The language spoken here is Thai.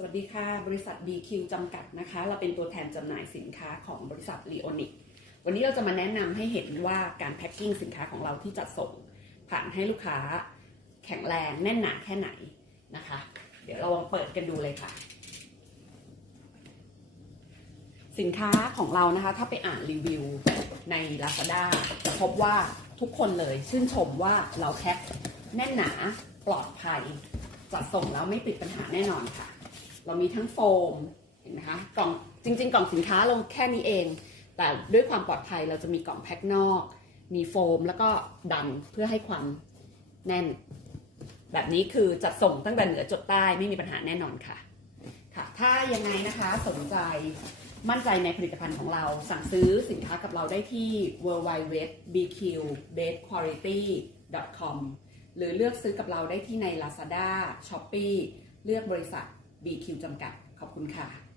สวัสดีค่ะ บริษัท BQ จำกัดนะคะ เราเป็นตัวแทนจำหน่ายสินค้าของบริษัท l ีโอนิกวันนี้เราจะมาแนะนำให้เห็นว่าการแพ็คกิ้งสินค้าของเราที่จัดส่ง ผ่านให้ลูกค้าแข็งแรงแน่นหนาแค่ไหนนะคะ เดี๋ยวเราลองเปิดกันดูเลยค่ะ สินค้าของเรานะคะ ถ้าไปอ่านรีวิวใน Lazada จะพบว่าทุกคนเลยชื่นชมว่าเราแพ็คแน่นหนาปลอดภัย จัดส่งแล้วไม่ติดปัญหาแน่นอนค่ะ เรามีทั้งโฟมเห็นไหมคะกล่องจริง ๆ กล่องสินค้าลงแค่นี้เอง แต่ด้วยความปลอดภัยเราจะมีกล่องแพ็คนอก มีโฟมแล้วก็ดันเพื่อให้ความแน่น แบบนี้คือจัดส่งตั้งแต่เหนือจดใต้ไม่มีปัญหาแน่นอนค่ะค่ะ ถ้ายังไงนะคะสนใจมั่นใจในผลิตภัณฑ์ของเราสั่งซื้อสินค้ากับเราได้ที่ w w w b q b a s e q u a l i t y com หรือเลือกซื้อกับเราได้ที่ใน Lazada, Shopee เลือกบริษัท BQ จำกัด ขอบคุณค่ะ